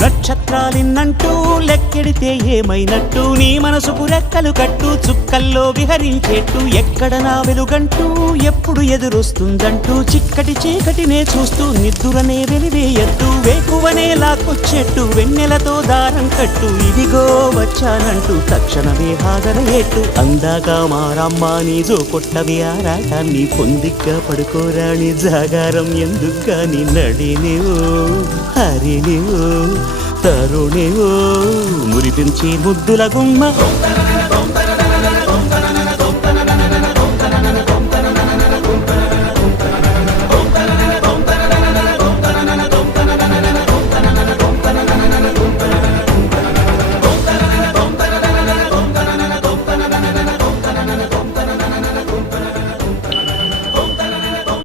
నక్షత్రాలిన్నంటూ లెక్కెడితే ఏమైనట్టు నీ మనసుకు రెక్కలు కట్టు చుక్కల్లో విహరించేట్టు ఎక్కడ నా వెలుగంటూ ఎప్పుడు ఎదురొస్తుందంటూ చిక్కటి చీకటినే చూస్తూ నిద్దురనే వెలివేయద్దు వేకువనే లాక్కొచ్చేట్టు వెన్నెలతో దారం కట్టు ఇదిగో వచ్చానంటూ తక్షణమే హాజరయ్యేట్టు అందాక మారమ్మ నీ జో కొట్టవి ఆరాటాన్ని పొందిగ్గా పడుకోరాని జాగారం ఎందుకు కానీ నడినివో హరినివో తరుణివో మురిపించి ముద్దుల గుమ్మ